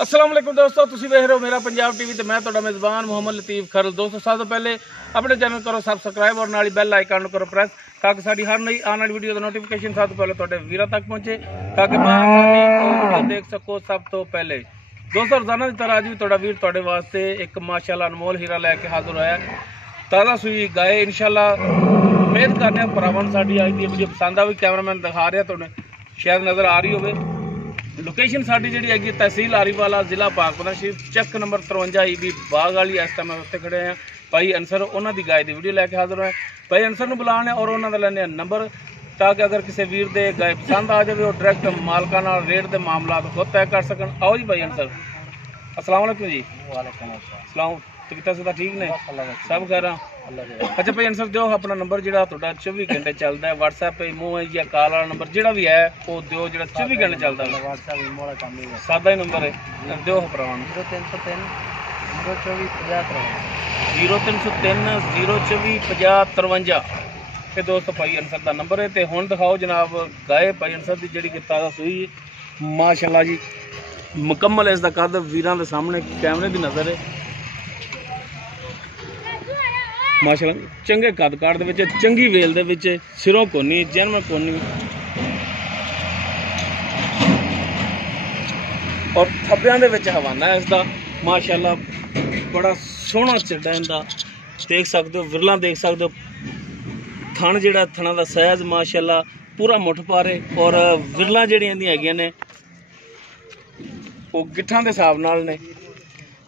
अस्सलाम वालेकुम दोस्तों, तुसी देख रहे हो मेरा पंजाब टीवी ते मैं तुहाडा मेज़बान मोहम्मद लतीफ़ खरल। दोस्तों सब तो पहले अपने चैनल करो सबसक्राइब और नाल बैल आइकन करो प्रेस ताकि साडी हर नई आने वाली वीडियो का नोटिफिकेशन सब तो पहले तुहाडे वीरां तक पहुंचे ताकि वीडियो देख सको सब तो पहले। दोस्तों रोजाना की तरह अज भी तुहाडा वीर तुहाडे वास्ते एक माशाअल्लाह अनमोल हीरा लैके हाजिर होया ताज़ा सूई गाय। इंशाअल्लाह उम्मीद करने भरावां नूं साडी अज दी वीडियो पसंद आवे। कैमरामैन दिखा रहा तुहानूं शायद नज़र आ रही होवे। लोकेशन साडी जिहड़ी हैगी तहसील आरीवाला जिला पाकपतन शरीफ चेक नंबर 53 ईबी बाग वाली। इस टाइम उत्ते खड़े हैं भाई अंसर उन्हों की गाय की वीडियो लैके हाजिर होए। भाई अंसर नूं बुलाने और उन्होंने लैने नंबर ताकि अगर किसी वीर दे गाय पसंद आ जाए और डायरैक्ट मालकां नाल रेट के मामला खुद तय कर सकन। आओ जी भाई अंसर, अस्सलाम वालेकुम जी। वालेकुम सलाम, तो कितना सदा ठीक ने सब खैर? अच्छा भाई अंसर दिओ अपना नंबर जो 24 घंटे चलता है व्हाट्सएप पे इमो है या कॉल वाला नंबर जो भी है वो दिओ जो 24 घंटे चलता है। व्हाट्सएप इमो वाला काम ही है। सादा ही नंबर है, दिओ भरावां 0303 024 50 0303 024 50 53। ये दोस्त भाई अंसर का नंबर है। तो हुण दिखाओ जनाब गाय भाई अंसर की जी ताज़ा सूई माशाअल्लाह जी मुकम्मल है। इसका कद वीरां दे सामने कैमरे की नज़र है माशाअल्लाह। चंगे कद काट दे विच चंगी वेल दे विच सिरों कोनी जन्म कोनी और थब्बियां दे विच हवाना है इसका माशाअल्लाह। बड़ा सोहना चिड्डा इनका देख सकते हो, विरला देख सकते हो। थण जिहड़ा थणा दा साइज माशाअल्लाह पूरा मुठ पारे और विरला जिहड़ियां दी हैगियां ने वो गिट्ठां दे हिसाब नाल ने।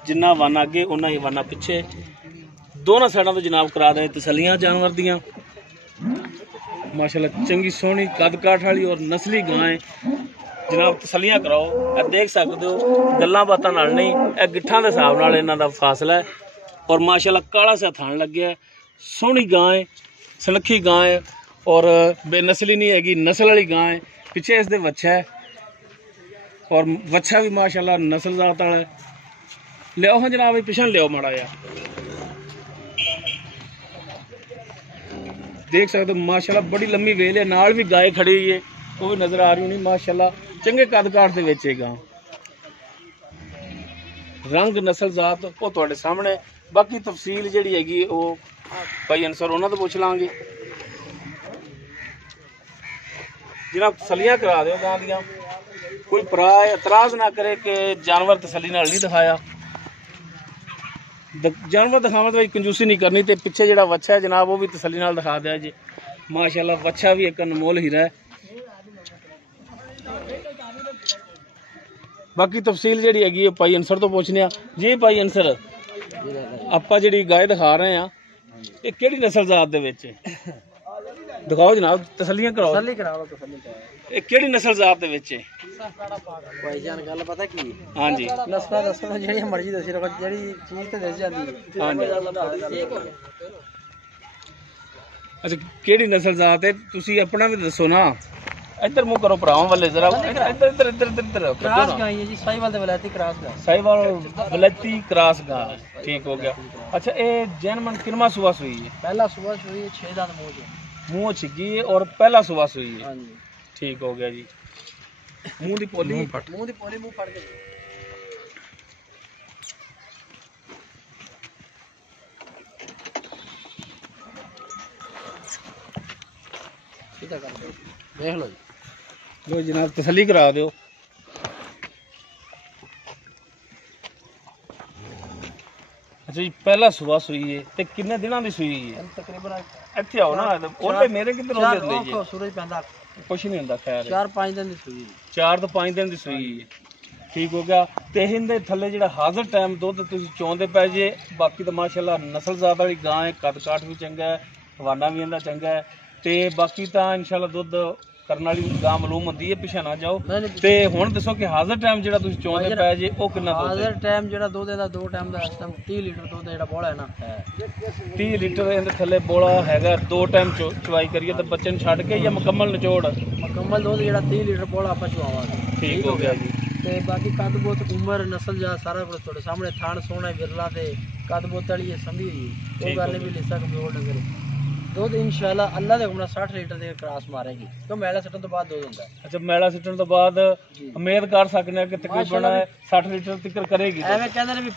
जिन्ना वाना अगे उन्ना ही वाना पिछे दोनों साइडों तो जनाब करा दें तसलियां जानवर दियां माशाअल्लाह। चंगी सोहनी कद काठ वाली और नस्ली गाय जनाब तसलियां कराओ। ए देख सकते हो गल्लां बातां नाल नहीं, ए गिट्ठां दे हिसाब नाल इन्हां दा फासला है और माशाअल्लाह काला सा थान लग्या है। सोहनी गाय सनखी गाय और बेनस्ली नहीं हैगी, नस्ल वाली गाय। पिछे इसदे वच्छा है और वच्छा भी माशाअल्लाह नस्ल जात वाला है। लियाओ हाँ जनाब पिछन लियाओ माड़ा या देख सकते हो माशाअल्लाह बड़ी लंबी वेल है। नाल भी गाय खड़ी हुई है वो भी नज़र आ रही होनी माशाअल्लाह। चंगे कद काठ दे विच है गां, रंग नस्ल जात वो तुहाडे सामने। बाकी तफसील जिहड़ी हैगी वो भाई अंसर उन्हां तो पुछ लांगे। जनाब तसलियां करा दिओ गां दियां, कोई भरा एतराज़ ना करे कि जानवर तसली नाल नहीं दिखाया। जानवर दिखावा तो भाई कंजूसी नहीं करनी। तो पिछे जो वच्छा है जनाब वो भी तसली नाल दिखा दिया जी माशाअल्लाह। वच्छा भी एक अनमोल हीरा है। बाकी तफसील जी हैगी भाई अंसर तो पूछने जी। भाई अंसर आप जी गाय दिखा रहे हैं ये किहड़ी नस्ल जात दे विच दिखाओ जनाब, तसलियां कराओ। तसल्ली कराओ तसल्ली कराओ। ये किहड़ी नस्ल जात दे विच भाईजान गल पता की हां जी नस्ल दसो जेड़ी मर्जी दसी रखो जेड़ी चीज ते दस जांदी है। हां जी अच्छा किहड़ी नस्ल जात है तुसी अपना भी दसो ना। इधर मुंह करो भरावां वाले जरा इधर इधर इधर इधर इधर क्रॉस गाय है जी, साहिवाल दे वलायती क्रॉस गाय। साहिवाल वलायती क्रॉस गाय ठीक हो गया। अच्छा ये जैनमन किरमा सुबह सुई है? पहला सुबह सुई है 6 दांत मुंह छिगी है और पहला सुबह सुई है। हां जी ठीक हो गया जी। मुंह दी पोली मुंह दी पोली मुंह फड़ के सीधा कर दो देख लो जी। लो जनाब तसली करा दो। अच्छा जी पहला सुबह सुई है ते किन्ने दिनां दी सुई है? तकरीबन ਇੱਥੇ ਆਓ ਨਾ ਉਹਦੇ ਮੇਰੇ ਕਿੱਧਰ ਹੁੰਦੇ ਹੁੰਦੇ ਜੀ? सूरज पैंदा ਕੁਛ ਨਹੀਂ ਹੁੰਦਾ ਖੈਰ। 4-5 दिन दी सुई 4 ਤੋਂ 5 ਦਿਨ ਦੀ ਸੂਈ ਹੈ। ਠੀਕ ਹੋ ਗਿਆ। ਤੇ ਇਹਦੇ ਥੱਲੇ ਜਿਹੜਾ ਹਾਜ਼ਰ ਟਾਈਮ ਦੁੱਧ ਤੁਸੀਂ ਚੋਂਦੇ ਪੈ ਜੇ। ਬਾਕੀ ਤਾਂ ਮਾਸ਼ਾਅੱਲਾ ਨਸਲ ਜ਼ਾਤ ਵਾਲੀ ਗਾਂ ਹੈ, ਕਦ ਕਾਠ ਵੀ ਚੰਗਾ ਹੈ, ਹਵਾਨਾ ਵੀ ਇਹਦਾ ਚੰਗਾ ਹੈ। ਤੇ ਬਾਕੀ ਤਾਂ ਇਨਸ਼ਾਅੱਲਾ ਦੁੱਧ ਕਰਨ ਵਾਲੀ ਗਾਂ ਮਾਲੂਮ ਹੁੰਦੀ ਹੈ, ਪਿਛਾ ਨਾ ਜਾਓ। ਤੇ ਹੁਣ ਦੱਸੋ ਕਿ ਹਾਜ਼ਰ ਟਾਈਮ ਜਿਹੜਾ ਤੁਸੀਂ ਚੋਂਦੇ ਪੈ ਜੇ ਉਹ ਕਿੰਨਾ ਦੁੱਧ ਹੈ? ਹਾਜ਼ਰ ਟਾਈਮ ਜਿਹੜਾ ਦੁੱਧ ਇਹਦਾ 2 ਟਾਈਮ ਦਾ ਇਸ ਟਾਈਮ 30 ਲੀਟਰ ਦੁੱਧ ਜਿਹੜਾ ਬੋਲਾ ਹੈ ਨਾ 30 ਲੀਟਰ ਇਹਦੇ ਥੱਲੇ ਬੋਲਾ ਹੈਗਾ। 2 ਟਾਈਮ ਚਵਾਈ ਕਰੀਏ ਤਾਂ ਬੱਚੇ ਨੂੰ ਛੱਡ ਕੇ ਜਾਂ ਮੁਕੰਮਲ ਨਿਚੋੜ? ਮੁਕੰਮਲ ਦੁੱਧ ਜਿਹੜਾ 30 ਲੀਟਰ ਬੋਲਾ ਆਪਾਂ ਚਵਾਵਾਂਗੇ। ਠੀਕ ਹੋ ਗਿਆ ਜੀ। ਤੇ ਬਾਕੀ ਕੱਦ ਬਹੁਤ ਉਮਰ ਨਸਲ ਜਾ ਸਾਰਾ ਕੁਝ ਤੁਹਾਡੇ ਸਾਹਮਣੇ ਥਾਣ ਸੋਹਣਾ ਵਿਰਲਾ ਤੇ ਕੱਦ ਬਹੁਤ ਵਾਲੀ ਸੰਭੀ ਹੋਈ ਹੈ। ਉਹ ਗੱਲ ਨਹੀਂ ਵੀ ਲਿਸਾ ਕਮਜ਼ੋਰ ਨਜ਼ਰ ਦੁੱਧ ਇਨਸ਼ਾਅੱਲਾ ਅੱਲਾ ਦੇ ਹੁਕਮ ਨਾਲ 60 ਲੀਟਰ ਦੇ ਕ੍ਰਾਸ ਮਾਰੇਗੀ ਕਿਉਂ ਮੈਲਾ ਸੱਟਣ ਤੋਂ ਬਾਅਦ ਦੁੱਧ ਹੁੰਦਾ ਹੈ। ਅੱਛਾ ਮੈਲਾ ਸਿੱਟਣ ਤੋਂ ਬਾਅਦ ਉਮੀਦ ਕਰ ਸਕਦੇ ਹਾਂ ਕਿ ਤਕਰੀਬਨ 60 ਲੀਟਰ ਤੱਕ ਕਰੇਗੀ। ਐਵੇਂ ਕਹਿੰਦੇ ਨੇ ਵੀ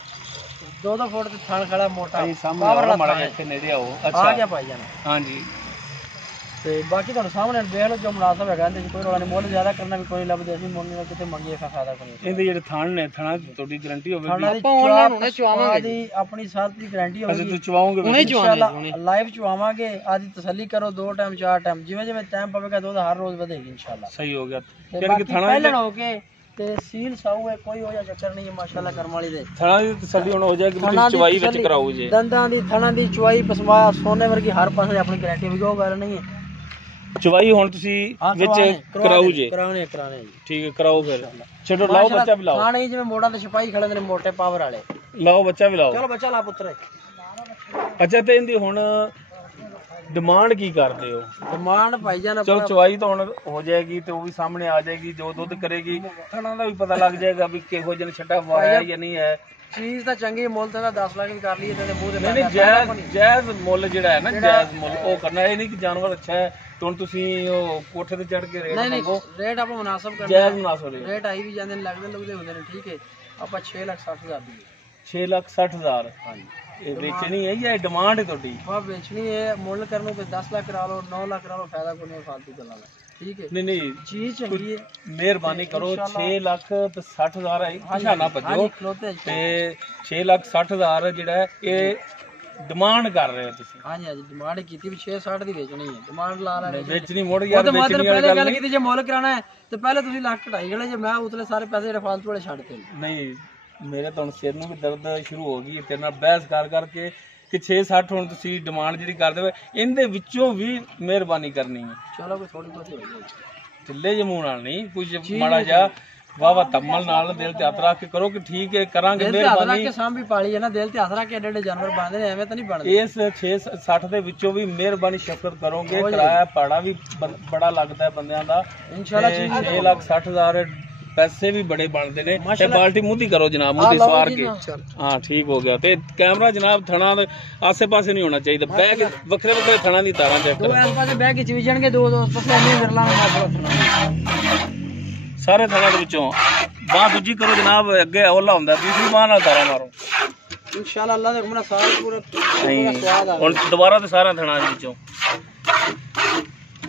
2-2 ਫੁੱਟ ਤੇ ਥਣ ਖੜਾ ਮੋਟਾ ਸਾਹਮਣੇ ਮਾੜਾ ਜਿਹਾ ਇੱਥੇ ਨੇੜੇ ਆਓ। ਅੱਛਾ ਆ ਗਿਆ ਭਾਈ ਜਾਨ। ਹਾਂਜੀ ਤੇ ਬਾਕੀ ਤੁਹਾਨੂੰ ਸਾਹਮਣੇ ਦੇਖ ਲਓ ਜੋ ਮੁਨਾਸਬ ਹੈਗਾ ਇਹਦੇ ਕੋਈ ਰੋਲਾ ਨਹੀਂ ਮੁੱਲ ਜ਼ਿਆਦਾ ਕਰਨਾ ਵੀ ਕੋਈ ਲੱਭਦੇ ਅਸੀਂ ਮੁੱਲ ਨਹੀਂ ਕਿਤੇ ਮੰਗੀਏ ਫਾਇਦਾ ਕੋਈ ਨਹੀਂ। ਇਹਦੇ ਜਿਹੜੇ ਥਣ ਨੇ ਥਣਾ ਤੁਹਾਡੀ ਗਾਰੰਟੀ ਹੋਵੇਗੀ ਆਪਾਂ ਆਨਲਾਈਨ ਹੁਣੇ ਚਵਾਵਾਂਗੇ ਜੀ ਆਪਣੀ ਸਾਥ ਦੀ ਗਾਰੰਟੀ ਹੋਵੇਗੀ। ਅਸੀਂ ਚਵਾਉਂਗੇ ਹੁਣੇ ਚਵਾਵਾਂਗੇ ਲਾਈਵ ਚਵਾਵਾਂਗੇ ਆਦੀ ਤਸੱਲੀ ਕਰੋ 2 ਟਾਈਮ 4 ਟਾਈਮ ਜਿਵੇਂ ਜਿਵੇਂ ਟਾਈਮ ਪਵੇਗਾ ਦੁੱਧ ਹਰ ਰੋਜ਼ ਵਧੇਗੀ ਇਨਸ਼ਾਅੱਲਾ। ਸਹੀ ਹੋ ਗਿਆ ਯਾਨੀ ਕਿ ਥਣਾ ਪਹਿਲਣ ਹੋ ਕੇ ਤੇ ਸੀਲ ਸਾਊ ਹੈ ਕੋਈ ਹੋ ਜਾ ਚੱਕਰ ਨਹੀਂ ਹੈ ਮਾਸ਼ਾਅੱਲਾ ਕਰਮ ਵਾਲੀ ਦੇ ਥਣਾ ਦੀ ਤਸੱਲੀ ਹੁਣ ਹੋ ਜਾਏਗੀ ਵੀ ਚਵਾਈ ਵਿੱਚ ਕਰਾਓ ਜੀ ਦੰਦਾਂ ਦੀ ਥਣਾ ਦੀ ਚਵਾਈ ਪਸਮਾਇਆ ਸੋਨੇ ਵਰਗੀ ਹਰ ਪਾਸੇ ਆਪਣੀ ਗਾਰੰਟੀ ਹੋਵੇਗੀ ਉਹ ਗੱਲ ਨਹੀਂ ਹੈ। ਚਵਾਈ ਹੁਣ ਤੁਸੀਂ ਵਿੱਚ ਕਰਾਓ ਜੀ ਕਰਾਉਣੇ ਜੀ ਠੀਕ ਹੈ ਕਰਾਓ ਫਿਰ ਛੱਡੋ ਲਾਓ ਬੱਚਾ ਵੀ ਲਾਓ। ਹਾਂ ਨਹੀਂ ਜਿਵੇਂ ਮੋੜਾਂ ਤੇ ਸਿਪਾਹੀ ਖੜੇ ਨੇ ਮੋਟੇ ਪਾਵਰ ਵਾਲੇ ਲਾਓ ਬੱਚਾ ਵੀ ਲਾਓ। ਚਲੋ ਬੱਚਾ ਲਾ ਪੁੱਤਰ। ਅੱਛਾ ਤੇ ਇਹਦੀ ਹੁਣ ਡਿਮਾਂਡ ਕੀ ਕਰਦੇ ਹੋ? ਡਿਮਾਂਡ ਭਾਈ ਜਾਨ ਚਲੋ ਚਵਾਈ ਤਾਂ ਹੁਣ ਹੋ ਜਾਏਗੀ ਤੇ ਉਹ ਵੀ ਸਾਹਮਣੇ ਆ ਜਾਏਗੀ ਜੋ ਦੁੱਧ ਕਰੇਗੀ ਥਣਾ ਦਾ ਵੀ ਪਤਾ ਲੱਗ ਜਾਏਗਾ ਵੀ ਕਿਹੋ ਜਿਹਾ ਛੱਡਾ ਵਾਇਆ ਜਾਂ ਨਹੀਂ ਹੈ। ਚੀਜ਼ ਤਾਂ ਚੰਗੀ ਮੁੱਲ ਤੇ 10 ਲੱਖ ਵੀ ਕਰ ਲਈਏ ਤੇ ਮੂੰਹ ਤੇ ਨਹੀਂ ਜਾਇਜ਼ ਮੁੱਲ ਜਿਹੜਾ ਹੈ ਨਾ ਜਾਇਜ਼ ਮੁੱਲ ਉਹ ਕਰਨਾ। ਇਹ ਨਹੀਂ ਕਿ ਜਾਨਵਰ ਅੱਛਾ ਹੈ ਤੇ ਹੁਣ ਤੁਸੀਂ ਉਹ ਕੋਠੇ ਤੇ ਚੜ ਕੇ ਰੇਟ ਮੰਗੋ। ਰੇਟ ਆਪਾਂ ਮੁਨਾਸਬ ਕਰਨਾ ਜਾਇਜ਼ ਮੁਨਾਸਬ ਰੇਟ ਆਈ ਵੀ ਜਾਂਦੇ ਨੇ ਲੱਗਦੇ ਲੁਗਦੇ ਹੁੰਦੇ ਨੇ ਠੀਕ ਹੈ ਆਪਾਂ 6,60,000 ਦੀ 6,60,000 ਹਾਂਜੀ। ਇਹ ਵੇਚਣੀ ਹੈ ਜਾਂ ਡਿਮਾਂਡ ਹੈ ਤੁਹਾਡੀ? ਹਾਂ ਵੇਚਣੀ ਹੈ ਮੁੱਲ ਕਰਨ ਨੂੰ 10 ਲੱਖ ਕਰਾ ਲਓ 9 ਲੱਖ ਕਰਾ ਲਓ ਫਾਇਦਾ ਕੋਈ ਨਹੀਂ ਫालतू ਗੱਲਾਂ ਦਾ ਠੀਕ ਹੈ। ਨਹੀਂ ਚੀਜ਼ ਚੰਗੀ ਹੈ ਮਿਹਰਬਾਨੀ ਕਰੋ 6,60,000 ਹੈ ਨਿਸ਼ਾਨਾ ਭੱਜੋ ਤੇ 6,60,000 ਜਿਹੜਾ ਇਹ ਡਿਮਾਂਡ ਕਰ ਰਹੇ ਹੋ ਤੁਸੀਂ? ਹਾਂਜੀ ਹਾਂਜੀ ਡਿਮਾਂਡ ਕੀਤੀ ਵੀ 6-60 ਦੀ ਵੇਚਣੀ ਹੈ ਡਿਮਾਂਡ ਲਾ ਲੈ ਵੇਚਣੀ ਮੁੜ ਯਾਰ ਵੇਚਣੀ ਵਾਲੀ ਗੱਲ ਕੀਤੀ ਜੇ ਮੁੱਲ ਕਰਾਣਾ ਹੈ ਤੇ ਪਹਿਲੇ ਤੁਸੀਂ ਲੱਖ ਢਾਈ ਗਲੇ ਜੇ ਮੈਂ ਉਤਲੇ ਸਾਰੇ ਪੈਸੇ ਜਿਹੜੇ ਫालतू ਵਾਲੇ ਛੱਡਤੇ ਨਹੀਂ ਮੇਰੇ ਤਾਂ ਸਿਰ ਨੂੰ ਵੀ ਦਰਦ ਸ਼ੁਰੂ ਹੋ ਗਈ ਤੇਰੇ ਨਾਲ ਬਹਿਸ ਕਰ ਕਰਕੇ ਕਿ 6-60 ਹੁਣ ਤੁਸੀਂ ਡਿਮਾਂਡ ਜਿਹੜੀ ਕਰਦੇ ਹੋ ਇਹਦੇ ਵਿੱਚੋਂ ਵੀ ਮਿਹਰਬਾਨੀ ਕਰਨੀ ਹੈ। ਚਲੋ ਕੋਈ ਥੋੜੀ ਬਹੁਤੀ ਹੋ ਜਾਏਗੀ ਢਿੱਲੇ ਜਿਹੇ ਮੂੰਹ ਨਾਲ ਨਹੀਂ ਕੁਝ ਮਾੜਾ ਜਿਹਾ ਵਾਵਾ ਤੰਮਲ ਨਾਲ ਦਿਲ ਤੇ ਹੱਥ ਰੱਖ ਕੇ ਕਰੋ ਕਿ ਠੀਕ ਹੈ ਕਰਾਂਗੇ ਮਿਹਰਬਾਨੀ। ਕੇ ਸਾਂਭੀ ਪਾਲੀ ਹੈ ਨਾ ਦਿਲ ਤੇ ਹੱਥ ਰੱਖ ਕੇ ਏਡੇ ਜਾਨਵਰ ਬਣਦੇ ਨੇ ਐਵੇਂ ਤਾਂ ਨਹੀਂ ਬਣਦੇ। ਇਸ 6-60 ਦੇ ਵਿੱਚੋਂ ਵੀ ਮਿਹਰਬਾਨੀ ਸ਼ਫਕਤ ਕਰੋਗੇ ਕਿਰਾਇਆ ਭਾੜਾ ਵੀ ਬੜਾ ਲੱਗਦਾ ਹੈ ਬੰਦਿਆਂ ਦਾ ਇਨਸ਼ਾਅੱਲਾ 6,60,000 ਪੈਸੇ ਵੀ ਬੜੇ ਬਣਦੇ ਨੇ ਤੇ ਬਾਲਟੀ ਮੂੰਹੀ ਕਰੋ ਜਨਾਬ ਮੂੰਹੀ ਸਵਾਰ ਕੇ ਹਾਂ ਠੀਕ ਹੋ ਗਿਆ ਤੇ ਕੈਮਰਾ ਜਨਾਬ ਥਣਾ ਦੇ ਆਸੇ ਪਾਸੇ ਨਹੀਂ ਹੋਣਾ ਚਾਹੀਦਾ ਬੈਗ ਵੱਖਰੇ ਵੱਖਰੇ ਥਣਾ ਦੀ ਤਾਰਾਂ ਚੈੱਕ ਕਰੋ। ਦੋ ਇਸ ਪਾਸੇ ਬਹਿ ਕੇ ਚੀਜ਼ ਜਾਣਗੇ ਦੋ ਪਾਸੇ ਐਵੇਂ ਕਰ ਲਾਂਗੇ ਸਾਰੇ ਥਣਾ ਦੇ ਵਿੱਚੋਂ ਬਾਹ ਦੂਜੀ ਕਰੋ ਜਨਾਬ ਅੱਗੇ ਔਲਾ ਹੁੰਦਾ ਦੂਸਰੀ ਬਾਹ ਨਾਲ ਤਾਰਾਂ ਮਾਰੋ ਇਨਸ਼ਾਅੱਲਾ ਅੱਲਾ ਦੇ ਹੁਕਮ ਨਾਲ ਸਾਰਾ ਪੂਰਾ ਸਵਾਦ ਆ। ਹੁਣ ਦੁਬਾਰਾ ਤੇ ਸਾਰਾ ਥਣਾ ਦੇ ਵਿੱਚੋਂ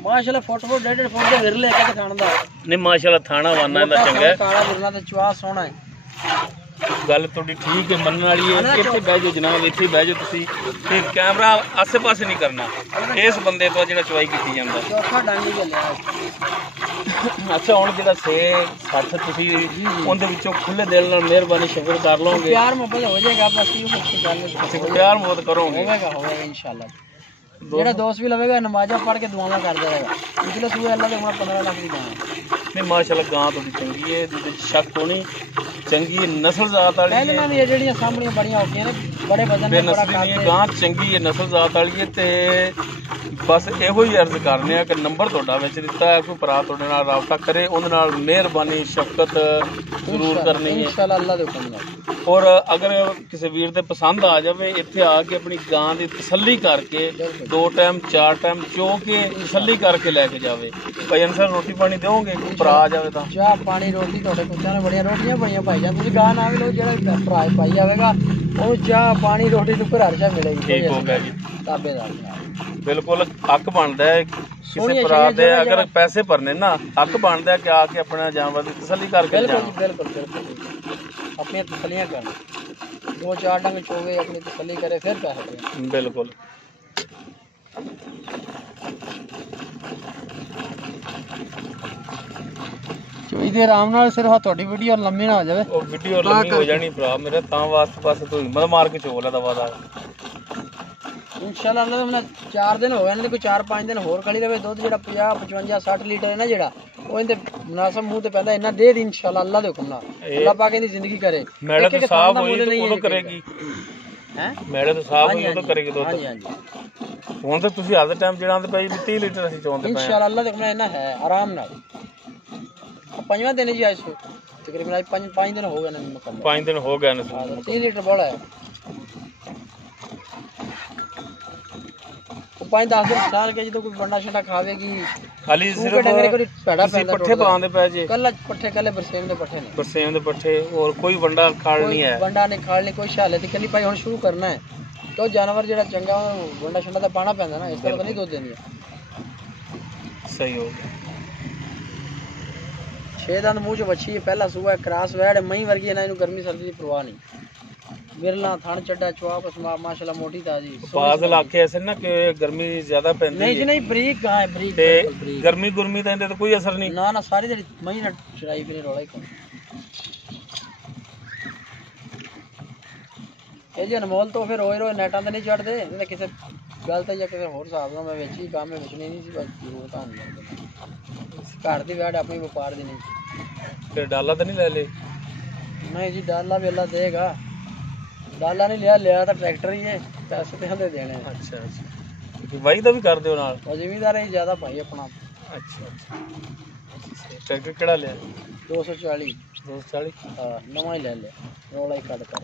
ਮਾਸ਼ਾਅੱਲਾ ਫੋਟੋ 1.5 ਫੁੱਟ ਦੇ ਵਿਰਲੇ ਇੱਕ ਥਾਣ ਦਾ ਨਹੀਂ ਮਾਸ਼ਾਅੱਲਾ ਥਾਣਾ ਵਾਨਾ ਇਹਦਾ ਚੰਗਾ ਕਾਲਾ ਵਿਰਲਾ ਤੇ ਚਵਾ ਸੋਹਣਾ ਹੈ। ਗੱਲ ਤੁਹਾਡੀ ਠੀਕ ਹੈ ਮੰਨਣ ਵਾਲੀ ਹੈ। ਇੱਥੇ ਬਹਿ ਜਾਓ ਜਨਾਬ ਇੱਥੇ ਬਹਿ ਜਾਓ ਤੁਸੀਂ ਤੇ ਕੈਮਰਾ ਆਸੇ ਪਾਸੇ ਨਹੀਂ ਕਰਨਾ ਇਸ ਬੰਦੇ ਤੋਂ ਜਿਹੜਾ ਚਵਾਈ ਕੀਤੀ ਜਾਂਦਾ ਚੌਥਾ ਡਾਂਗੀ ਚੱਲਿਆ। ਅੱਛਾ ਹੁਣ ਜਿਹੜਾ 6-60 ਤੁਸੀਂ ਉਹਦੇ ਵਿੱਚੋਂ ਖੁੱਲੇ ਦਿਲ ਨਾਲ ਮਿਹਰਬਾਨੀ ਸ਼ੁਕਰ ਕਰ ਲਓਗੇ ਪਿਆਰ ਮੁਹੱਬਤ ਹੋ ਜਾਏਗਾ ਬਸ ਇਹ ਗੱਲ ਪਿਆਰ ਮੁਹੱਬਤ ਕਰੋਗੇ ਹੋਵੇਗਾ ਇਨਸ਼ਾਅੱਲਾ। ਜਿਹੜਾ ਦੋਸਤ ਵੀ ਲਵੇਗਾ ਨਮਾਜ਼ਾਂ ਪੜ੍ਹ ਕੇ ਦੁਆਵਾਂ ਕਰਦਾ ਰਹੇਗਾ ਪਿਛਲੇ ਸੂਏ ਅੱਲਾ ਦੇ ਹੁਣ 15 ਲੱਖ ਦੀ ਗਾਂ ਨਹੀਂ ਮਾਸ਼ਾਅੱਲਾ ਗਾਂ ਤੁਹਾਡੀ ਚੰਗੀ ਹੈ ਜਿਹਦੇ ਸ਼ੱਕ ਹੋਣੀ ਚੰਗੀ ਨਸਲ ਜ਼ਾਤ ਵਾਲੀ ਹੈ। ਇਹਨਾਂ ਦੀਆਂ ਜਿਹੜੀਆਂ ਸਾਹਮਣੇ ਬੜੀਆਂ ਹੋ ਗਈਆਂ ਨੇ ਬੜੇ ਵਜ਼ਨ ਦੇ ਬੜਾ ਨਸਲ ਗਾਂ ਚੰਗੀ ਹੈ ਨਸਲ ਜ਼ਾਤ ਵਾਲੀ ਹੈ ਤੇ ਬਸ ਇਹੋ ਹੀ ਅਰਜ਼ ਕਰਨੇ ਆ ਕਿ ਨੰਬਰ ਤੁਹਾਡਾ ਵਿੱਚ ਦਿੱਤਾ ਹੈ ਕੋਈ ਭਰਾ ਤੁਹਾਡੇ ਨਾਲ ਰਾਬਤਾ ਕਰੇ ਉਹਦੇ ਨਾਲ ਮਿਹਰਬਾਨੀ ਸ਼ਫਕਤ ਜ਼ਰੂਰ ਕਰਨੀ ਹੈ ਇਨਸ਼ਾਅੱਲਾ ਅੱਲਾ ਦੇ ਹੁਕਮ ਨਾਲ। ਔਰ ਅਗਰ ਕਿਸੇ ਵੀਰ ਤੇ ਪਸੰਦ ਆ ਜਾਵੇ ਇੱਥੇ ਆ ਕੇ ਆਪਣੀ ਗਾਂ ਦੀ ਤਸੱਲੀ ਕਰਕੇ 2 ਟਾਈਮ 4 ਟਾਈਮ ਚੋ ਕੇ ਤਸੱਲੀ ਕਰਕੇ ਲੈ ਕੇ ਜਾਵੇ। ਭਾਈ ਅਨਸਰ ਰੋਟੀ ਪਾਣੀ ਦਿਓਗੇ ਕੋਈ ਭਰਾ ਆ ਜਾਵੇ ਤਾਂ ਚਾਹ ਪਾਣੀ ਰੋਟੀ ਤੁਹਾਡੇ ਕੁੱਤਿਆਂ ਨੇ ਬੜੀਆਂ ਰੋਟੀਆਂ ਬਣੀਆਂ ਭਾਈ ਜਾਨ ਤੁਸੀਂ ਗਾਂ ਨਾ ਵੀ ਲਓ ਜਿਹੜਾ ਭਰਾ ਪਾਈ ਜਾਵੇਗਾ ਉਹ ਚਾਹ ਪਾਣੀ ਰੋਟੀ ਤੋਂ ਘਰ ਹਰਸ਼ਾ ਮਿਲੇਗੀ। ਠੀਕ ਹੋ ਗਿਆ ਜੀ ਤਾਬੇਦਾਰ ਬਿਲਕੁਲ ਹੱਕ ਬਣਦਾ ਹੈ ਕਿਸੇ ਭਰਾ ਦੇ ਅਗਰ ਪੈਸੇ ਭਰਨੇ ਨਾ ਹੱਕ ਬਣਦਾ ਹੈ ਕਿ ਆ ਕੇ ਆਪਣਾ ਜਾਨਵਰ ਦੀ ਤਸੱਲੀ ਕਰਕੇ ਜਾਣਾ। ਬਿਲਕੁਲ ਬਿਲਕੁਲ ਆਪਣੀਆਂ ਤਸੱਲੀਆਂ ਕਰਨ 2-4 ਡੰਗ ਚੋਵੇ ਆਪਣੀ ਤਸੱਲੀ ਕਰੇ ਫਿਰ ਪੈਸੇ ਬਿਲਕੁਲ ਚੋਈ ਦੇ ਆਰਾਮ ਨਾਲ ਸਿਰਫ ਤੁਹਾਡੀ ਵੀਡੀਓ ਲੰਮੀ ਨਾ ਹੋ ਜਾਵੇ ਉਹ ਵੀਡੀਓ ਲੰਮੀ ਹੋ ਜਾਣੀ ਭਰਾ ਮੇਰੇ ਤਾਂ ਵਾਸਤੇ ਪਾਸੇ ਤੋਂ ਹਿੰਮਤ ਮਾਰ ਕੇ ਚੋਲਾ ਦਾ ਵਾਦਾ ਇਨਸ਼ਾਅੱਲਾ ਅੱਲਾ ਦਾ 4 ਦਿਨ ਹੋ ਗਏ ਨੇ ਕੋਈ 4-5 ਦਿਨ ਹੋਰ ਖੜੀ ਰਵੇ ਦੁੱਧ ਜਿਹੜਾ 50-55-60 ਲੀਟਰ ਹੈ ਨਾ ਜਿਹੜਾ ਉਹ ਇਹਦੇ ਮੁਨਾਸਬ ਮੂੰਹ ਤੇ ਪੈਂਦਾ ਇੰਨਾ ਦੇ ਦੀ ਇਨਸ਼ਾਅੱਲਾ ਅੱਲਾ ਦੇ ਹੁਕਮ ਨਾਲ ਅੱਲਾ ਪਾਕ ਇਹਦੀ ਜ਼ਿੰਦਗੀ ਕਰੇ ਮੈਲੇ ਤੇ ਸਾਫ ਹੋਈ ਤੇ ਉਦੋਂ ਕਰੇਗੀ ਹੈ ਮੈਲੇ ਤੇ ਸਾਫ ਹੋਈ ਉਦੋਂ ਕਰੇਗੀ ਦੁੱਧ। ਹਾਂਜੀ ਹਾਂਜੀ ਹੁਣ ਤਾਂ ਤੁਸੀਂ ਅੱਜ ਟਾਈਮ ਜਿਹੜਾ ਆਂਦੇ ਪਈ 30 ਲੀਟਰ ਅਸੀਂ ਚੋਂਦੇ ਪਏ ਇਨਸ਼ਾਅੱਲਾ ਅੱਲਾ ਦੇ ਹੁਕਮ ਨਾਲ ਇੰਨਾ ਹੈ ਆਰਾਮ ਨਾਲ 5ਵਾਂ ਦਿਨ ਜੀ ਅੱਜ ਤਕਰੀਬਨ 5 ਦਿਨ ਹੋ ਗਏ ਨੇ ਮੁਕੰਮਲ 5 ਦਿਨ ਹੋ ਗਏ ਨੇ 30 ਲੀਟਰ ਬੜਾ ਹੈ 5-10 दिन साल के जो कोई बंडा शंडा खावेगी खाली सिर्फ डंगरे कोई पैड़ा पैदा पट्ठे पाਉਂਦੇ ਪਏ ਜੇ ਕੱਲਾ ਪੱਠੇ ਕੱਲੇ ਬਰਸੇਮ ਦੇ ਪੱਠੇ ਨੇ ਬਰਸੇਮ ਦੇ ਪੱਠੇ ਹੋਰ ਕੋਈ ਵੰਡਾ ਖਾਲ ਨਹੀਂ ਹੈ ਵੰਡਾ ਨੇ ਖਾਲ ਨਹੀਂ ਕੋਈ ਸ਼ਾਲੇ ਤੇ ਕੱਲੀ ਭਾਈ ਹੁਣ ਸ਼ੁਰੂ ਕਰਨਾ ਹੈ तो जानवर ਜਿਹੜਾ ਚੰਗਾ ਉਹ ਵੰਡਾ ਸ਼ੰਡਾ ਤਾਂ ਪਾਣਾ ਪੈਂਦਾ ਨਾ ਇਸ ਕਰਕੇ ਨਹੀਂ ਦੁੱਧ ਦਿੰਦੀ ਸਹੀ ਹੋ ਗਿਆ 6 ਦੰਦ ਮੂੰਹ ਚ ਵੱਛੀ ਪਹਿਲਾ ਸੂਆ ਕਰਾਸ ਵੈੜ ਮਹੀਂ ਵਰਗੀ ਨਾ ਇਹਨੂੰ ਗਰਮੀ ਸਰਦੀ ਦੀ ਪਰਵਾਹ ਨਹੀਂ ਬਿਰਲਾ ਥਣ ਚੱਡਾ ਚਵਾ ਪਸਮਾ ਮਾਸ਼ਾਅੱਲਾ ਮੋਟੀ ਤਾਜੀ ਬਾਜ਼ ਇਲਾਕੇ ਐਸੇ ਨਾ ਕਿ ਗਰਮੀ ਜ਼ਿਆਦਾ ਪੈਂਦੀ ਨਹੀਂ ਜੀ ਨਹੀਂ ਬਰੀਕ ਗਾਂ ਹੈ ਬਰੀਕ ਤੇ ਗਰਮੀ ਗੁਰਮੀ ਤਾਂ ਇਹਦੇ ਤੇ ਕੋਈ ਅਸਰ ਨਹੀਂ ਨਾ ਨਾ ਸਾਰੀ ਜਿਹੜੀ ਮਹੀਂ ਨਾ ਚੜਾਈ ਵੀ ਰੌਲਾ ਹੀ ਕੋਈ ਇਹ ਜੇ ਅਨਮੋਲ ਤੋਂ ਫਿਰ ਰੋਏ ਰੋਏ ਨੈਟਾਂ ਤੇ ਨਹੀਂ ਚੜਦੇ ਇਹ ਕਿਸੇ ਗੱਲ ਤੇ ਜਾਂ ਕਿਸੇ ਹੋਰ ਹਿਸਾਬ ਨਾਲ ਮੈਂ ਵੇਚੀ ਕੰਮ ਵਿੱਚ ਨਹੀਂ ਸੀ ਬਸ ਜ਼ਰੂਰ ਤਾਂ ਨਹੀਂ ਘਰ ਦੀ ਵਿਆਹ ਆਪਣੀ ਵਪਾਰ ਦੀ ਨਹੀਂ ਫਿਰ ਡਾਲਾ ਤਾਂ ਨਹੀਂ ਲੈ ਲੇ नहीं जी डाला भी अल्लाह देगा डाला नहीं लिया लिया तो ट्रैक्टर ही है पैसे तो हमें देने हैं अच्छा अच्छा वाही का भी कर दो नाल और जिमीदार ही ज़्यादा भाई अपना अच्छा अच्छा ट्रैक्टर केड़ा लिया 240 240 हाँ नवा ही ले लिया रोला ही कट कर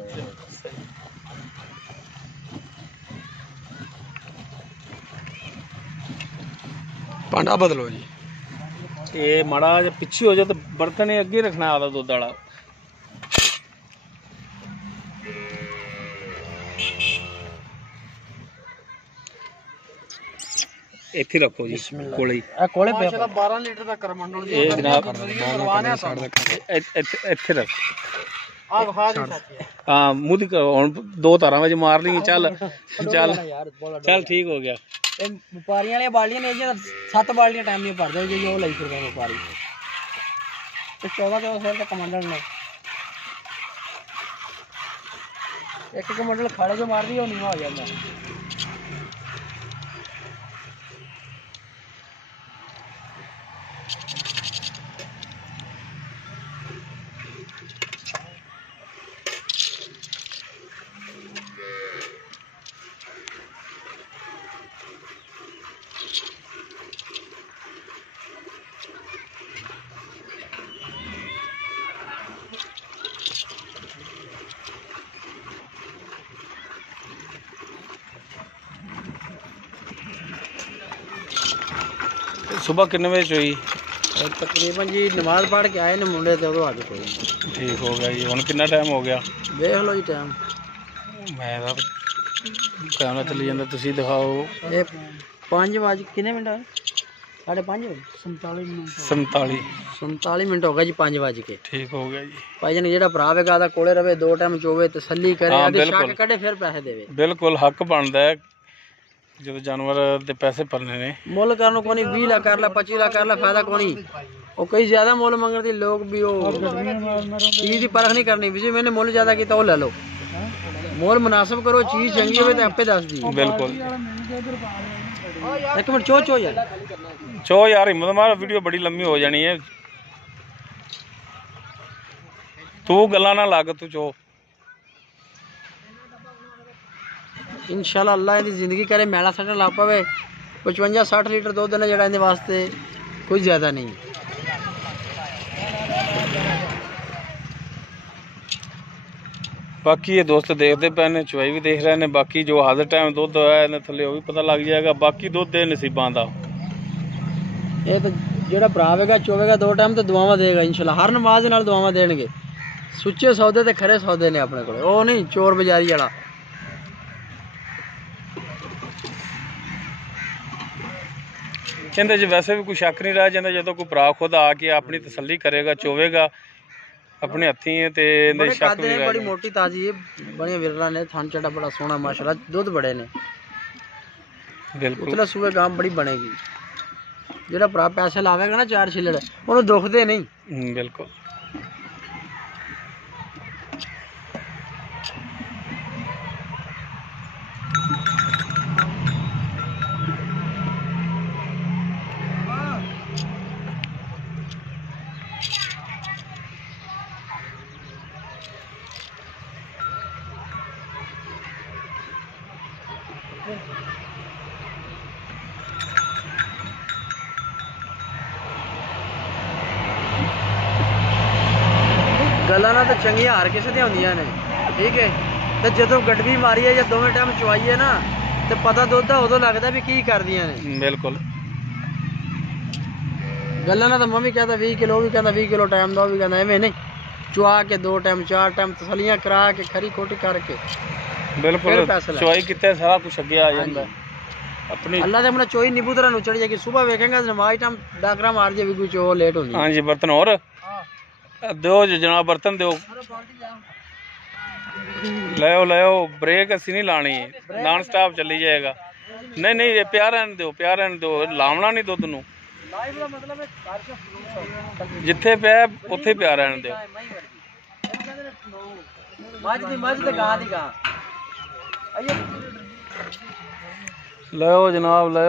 पांडा बदलो जी ये माड़ा जब पिछे हो जाए तो बर्तन अगे रखना आधा दुध वाला ਇੱਥੇ ਰੱਖੋ ਜੀ ਕੋਲੇ ਕੋਲੇ ਪਿਆ 12 ਲੀਟਰ ਦਾ ਕਰਮੰਡਲ ਇਹ ਜਨਾਬ ਇੱਥੇ ਰੱਖ ਆ ਵਿਖਾ ਦੇ ਸਾਥੀ ਹਾਂ ਮੂੰਹ ਦੀ ਹੁਣ ਦੋ ਤਾਰਾਂ ਵਿੱਚ ਮਾਰ ਲਈ ਚੱਲ ਚੱਲ ਚੱਲ ਠੀਕ ਹੋ ਗਿਆ ਇਹ ਵਪਾਰੀਆਂ ਵਾਲੀਆਂ ਬਾਲੀਆਂ ਨੇ ਜੀ 7 ਬਾਲੀਆਂ ਟਾਈਮ ਨਹੀਂ ਭਰਦੇ ਜੀ ਉਹ ਲਈ ਫਿਰਦੇ ਵਪਾਰੀ ਤੇ 14 ਦੇ ਸਿਰ ਤੇ ਕਮਾਂਡਰ ਨੇ ਇੱਕ ਕਮਾਂਡਰ ਖਾੜੇ ਜੋ ਮਾਰਦੀ ਉਹ ਨੀਵਾ ਹੋ ਜਾਂਦਾ सुबह कितने बजे चोई तकरीबन जी नमाज पढ़ के आए ने मुंडे ते उदों आके कोई ठीक हो गया जी हुण कितना टाइम हो गया देख लो जी टाइम मैं ਤਾਂ कैमरा चली ਜਾਂਦਾ ਤੁਸੀਂ ਦਿਖਾਓ ਇਹ 5 ਵਜ ਕਿੰਨੇ ਮਿੰਟ ਹੋਏ 5:30 47 ਮਿੰਟ 47 ਮਿੰਟ ਹੋ ਗਏ ਜੀ 5 ਵਜ ਕੇ ਠੀਕ ਹੋ ਗਿਆ ਜੀ ਭਾਈ ਜਨ ਜਿਹੜਾ ਭਰਾ ਵੇਗਾ ਦਾ ਕੋਲੇ ਰਵੇ ਦੋ ਟਾਈਮ ਚੋਵੇ ਤਸੱਲੀ ਕਰੇ ਆਦੇ ਸ਼ੱਕ ਕੱਢੇ ਫਿਰ ਪੈਸੇ ਦੇਵੇ ਬਿਲਕੁਲ ਹੱਕ ਬਣਦਾ ਹੈ ਜਦੋਂ ਜਾਨਵਰ ਦੇ ਪੈਸੇ ਭਰਨੇ ਨੇ ਮੁੱਲ ਕਰਨ ਨੂੰ ਕੋਈ 20 ਲੱਖ ਕਰ ਲੈ 25 ਲੱਖ ਕਰ ਲੈ ਫਾਇਦਾ ਕੋਈ ਉਹ ਕਈ ਜ਼ਿਆਦਾ ਮੁੱਲ ਮੰਗਦੇ ਲੋਕ ਵੀ ਉਹ ਚੀਜ਼ ਦੀ ਪਰਖ ਨਹੀਂ ਕਰਨੀ ਵੀ ਮੈਨੇ ਮੁੱਲ ਜ਼ਿਆਦਾ ਕੀਤਾ ਉਹ ਲੈ ਲਓ ਮੁੱਲ ਮੁਨਾਸਿਬ ਕਰੋ ਚੀਜ਼ ਚੰਗੀ ਹੋਵੇ ਤਾਂ ਆਪੇ ਦੱਸ ਦੀ ਬਿਲਕੁਲ ਇੱਕ ਮਿੰਟ ਚੋ ਯਾਰ ਚੋ ਯਾਰ ਹਿੰਮਤ ਮਾਰ ਵੀਡੀਓ ਬੜੀ ਲੰਮੀ ਹੋ ਜਾਣੀ ਹੈ ਤੂੰ ਗੱਲਾਂ ਨਾ ਲੱਗ ਤੂੰ ਚੋ इंशाल्लाह अल्लाह इहदी जिंदगी करे मैला सटन लग पवे 55-60 लीटर दुध ने जेड़ा इहदे वास्ते कोई ज़्यादा नहीं बाकी ये दोस्त देखते पे ने चुवाई भी देख रहे हैं बाकी जो हर टाइम दुध है इन्हें थले वो भी पता लग जाएगा बाकी दुध दे नसीबां दा ये तो जेड़ा भरा वेगा चोवेगा दो टाइम तो दुआवां देगा इंशाल्लाह हर नमाज नाल दुआवां देणगे सुच्चे सौदे ते खरे सौदे ने अपने कोल ओ नहीं चोर बाजारी वाला कहते जी वैसे भी कोई शक नहीं रह जाता जो कोई भरा खुद आके अपनी तसल्ली करेगा चोवेगा अपने हथी ते शक नहीं बड़ी मोटी ताजी है बड़ी विरला ने थान चढ़ा बड़ा सोहना माशाल्लाह दुध बड़े ने बिल्कुल उतला सुबह गांव बड़ी बनेगी जेड़ा भरा पैसे लावेगा ना 4 छिलड़ उन्हें दुखते नहीं बिल्कुल गल्लां ना तो चंगियां हर किसी दी होंदियां ने ठीक है तो जदों गड्डी मारी है या दोवें टाइम चुवाई है ना ਤੇ ਪਤਾ ਦੁੱਧ ਦਾ ਉਦੋਂ ਲੱਗਦਾ ਵੀ ਕੀ ਕਰਦੀਆਂ ਨੇ। ਬਿਲਕੁਲ ਗੱਲਾਂ ਨਾਲ ਤਾਂ ਮੈਂ ਵੀ ਕਹਿੰਦਾ 20 ਕਿਲੋ, ਵੀ ਕਹਿੰਦਾ 20 ਕਿਲੋ ਟਾਈਮ ਦਾ, ਵੀ ਕਹਿੰਦਾ ਐਵੇਂ ਨਹੀਂ, ਚੁਆ ਕੇ 2 ਟਾਈਮ 4 ਟਾਈਮ ਤਸਲੀਆਂ ਕਰਾ ਕੇ ਖਰੀ ਖੋਟੀ ਕਰਕੇ ਬਿਲकुल ਚੁਆਈ ਕਿਤੇ ਸਾਰਾ ਕੁਝ ਅੱਗੇ ਆ ਜਾਂਦਾ अपनी। अल्लाह दे अपना चोई नींबू तरह चढ़ जाएगी, सुबह वेखेंगे नमाज टाइम डाकरा मार जाए भी कुछ हो लेट होनी। हां जी बर्तन और दो जनाब बर्तन दो ले ब्रेक असि नहीं लानी, नॉन स्टॉप चली जाएगा। नहीं नहीं ये प्यार रहने दो, प्यार रहने दो, लावना नहीं दुध नु, जिथे पे उथे प्यार रहने दो। लो जनाब लो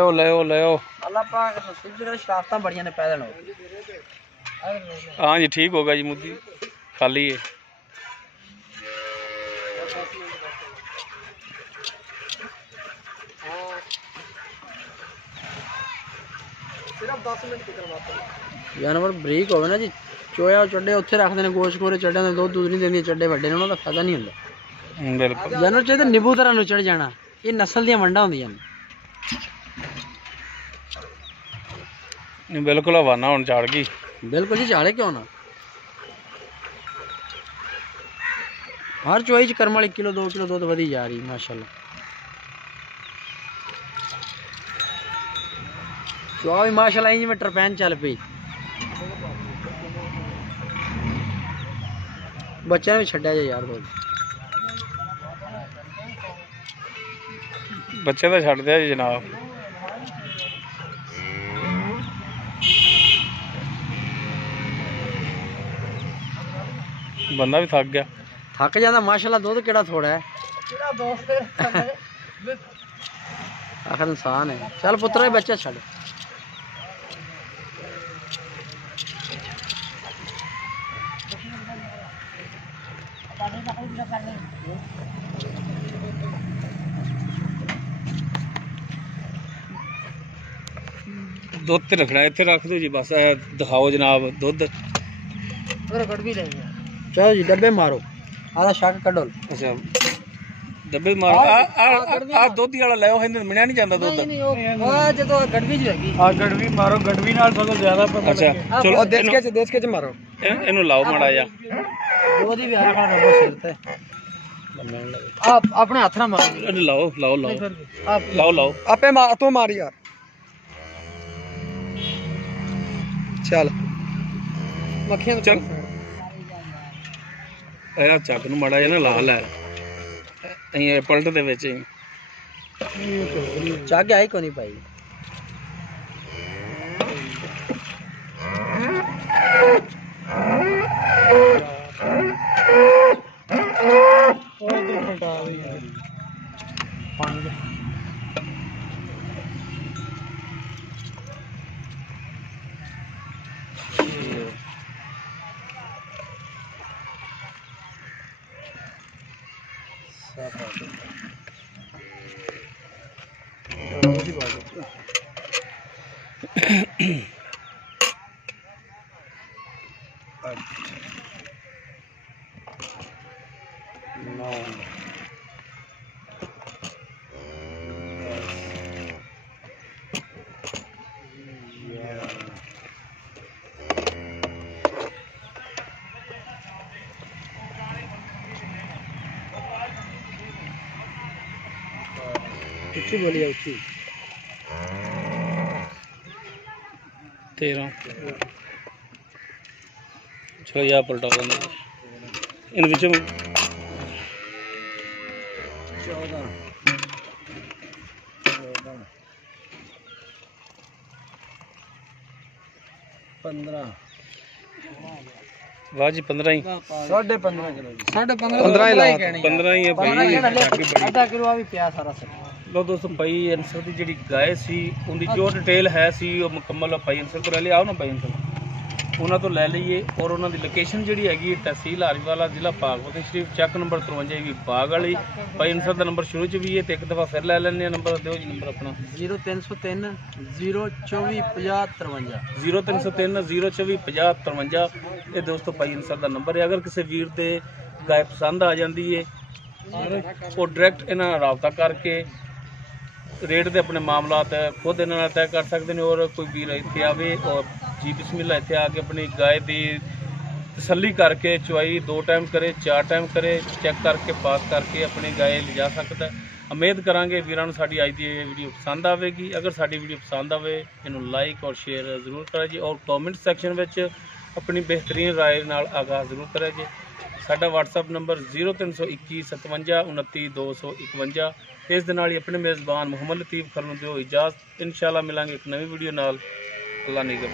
अल्लाह पाक नसीब से शरारतां बड़ियां ने पैदा हो। हां जी ठीक होगा जी, मुद्दी खाली है। सिर्फ 10 मिनट की करवाते हैं जानवर ब्रेक होवे ना जी, चोया चड्डे उत्थे रखदे ने, गोश्त खोरे चड्डे ने दूध नहीं देंदी, चड्डे वड्डे ने, उन्हां दा फायदा नहीं हुंदा। बिल्कुल जानवर चाहे नींबू तरह नु चढ़ जाना, ये नस्ल दी वंडा हुंदियां ने। बिल्कुल हवाना हुन झाड़ गई, बिल्कुल जी झाड़े क्यों ना। हर चोई च कर्म वाली किलो 2 किलो दूध वधी जा रही माशाल्लाह। चुआ भी माशाल्लाह इंज में टरपैन चल पई, बच्चा भी छड्या जाए यार, दूध बच्चे तो छड्ड दिया जी जनाब। बंदा भी थक गया, थक जाता माशाल्लाह। दूध केड़ा थोड़ा है, आखिर इंसान है। चल पुत्रा बच्चा छड़। दुध ते रखना, इत्थे रख दो जी बस। दिखाओ जनाब दुध। चलो जी डब्बे मारो, आधा शक कड्डो। अच्छा डब्बे मारो। आ दोधी वाला ले आओ, हिंद मिलया नहीं जांदा दुध। जदों गड़वी च लगी आ गड़वी मारो, गड़वी नाल सगों ज्यादा पता। अच्छा चलो देख के मारो, इनु लाओ माड़ा जा। दोधी भी आखा रखो सिर ते, आप अपने हाथ ना मारो। लाओ लाओ लाओ लाओ लाओ आपे मार, तू मार यार। चल मक्खियां चल यार, चक नूं माड़ा जिहा ना ला लै, पलट दे विच चक आई को नहीं पाई। उच्ची बोलिए, उच्ची 13। चलो या पलटा देंगे इन विच 14 15 वाह जी 15 ही 15.5 किलो 15.5 ही 15 ही है भाई। आधा किलो आ भी पिया सारा सर। लो दोस्तों भाई अंसर की जी गाय सी, उनकी जो डिटेल है सी मुकम्मल भाई अंसर को ले आओ ना, भाई अंसर उन्होंने तो ले लीए। और उन्होंने लोकेशन जी हैगी तहसील हारीवाला, जिला भागवत शरीफ, चक नंबर 53 भी बाग वाली। भाई अंसर का नंबर शुरू च भी है, तो एक दफ़ा फिर ले लें। नंबर दो जी, नंबर अपना 0303 024 50 53 0303 024 50 53। ये दोस्तों भाई अंसर का नंबर है। अगर किसी वीर दे गाय पसंद आ जाती है वो डायरैक्ट इन्हां नाल राबता करके ਰੇਟ ਦੇ ਆਪਣੇ ਮਾਮਲਾਤ ਖੁਦ ਇਹਨਾਂ ਨਾਲ ਤੈਅ ਕਰ ਸਕਦੇ ਨੇ। ਔਰ ਕੋਈ ਵੀਰ ਇੱਥੇ ਆਵੇ ਔਰ ਜੀ ਬਿਸਮਿਲ੍ਲਾ ਇੱਥੇ ਆ ਕੇ ਆਪਣੀ ਗਾਇ ਦੀ ਤਸੱਲੀ ਕਰਕੇ ਚੁਆਈ 2 ਟਾਈਮ ਕਰੇ 4 ਟਾਈਮ ਕਰੇ, ਚੈੱਕ ਕਰਕੇ ਪਾਸ ਕਰਕੇ ਆਪਣੀ ਗਾਇ ਲਿਜਾ ਸਕਦਾ। ਉਮੀਦ ਕਰਾਂਗੇ ਵੀਰਾਂ ਨੂੰ ਸਾਡੀ ਅੱਜ ਦੀ ਵੀਡੀਓ ਪਸੰਦ ਆਵੇਗੀ। ਅਗਰ ਸਾਡੀ ਵੀਡੀਓ ਪਸੰਦ ਆਵੇ ਇਹਨੂੰ ਲਾਈਕ ਔਰ ਸ਼ੇਅਰ ਜ਼ਰੂਰ ਕਰਿਆ ਜੀ, ਔਰ ਕਮੈਂਟ ਸੈਕਸ਼ਨ ਵਿੱਚ ਆਪਣੀ ਬਿਹਤਰੀਨ ਰਾਏ ਨਾਲ ਆਗਾਜ਼ ਜ਼ਰੂਰ ਕਰਿਆ ਜੀ। ਸਾਡਾ WhatsApp ਨੰਬਰ 0321 57 29 251। ਇਸ ਦੇ ਨਾਲ ਹੀ ਆਪਣੇ ਮੇਜ਼ਬਾਨ ਮੁਹੰਮਦ ਲਤੀਫ ਖਰਲ ਨੂੰ ਦਿਓ ਇਜਾਜ਼ਤ। ਇਨਸ਼ਾਅੱਲਾ ਮਿਲਾਂਗੇ ਇੱਕ ਨਵੀਂ ਵੀਡੀਓ ਨਾਲ। ਅੱਲਾ ਨਿਗਹਿਬਾਨ।